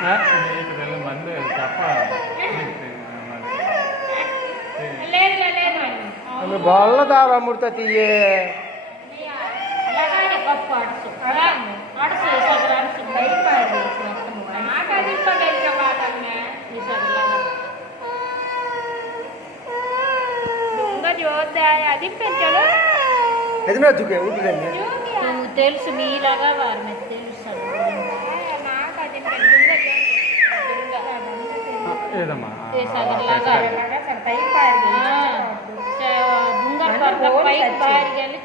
మంది తప్ప బొల్ల దారా ముడత తీయే అది పెంచాడు తెలుసు మీలాగా వారి మీద తెలుస్తాడు నాకు అది పైకి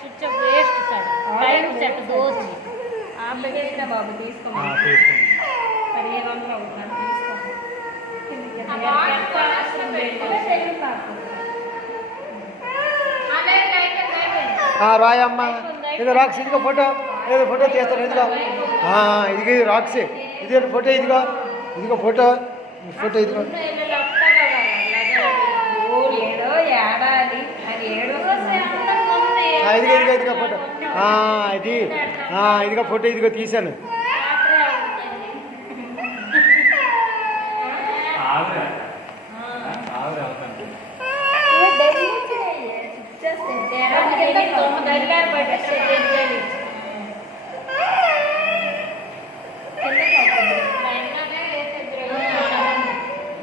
చుచ్చ వేస్ట్ సార్ టైం సెట్ దోసి బాబు తీసుకోమని 1500 అవుతుంది రాయమ్మా ఏదో రాక్స్ ఇదిగో ఫోటో ఏదో ఫోటో తీస్తాను ఇదిగో ఇది రాక్స్ ఇదే ఫోటో ఇదిగో ఇదిగో ఫోటో ఫోటో ఇదిగో ఇదిగో ఇదిగో ఇదిగో ఫోటో ఇది ఇదిగో ఫోటో ఇదిగో తీశాను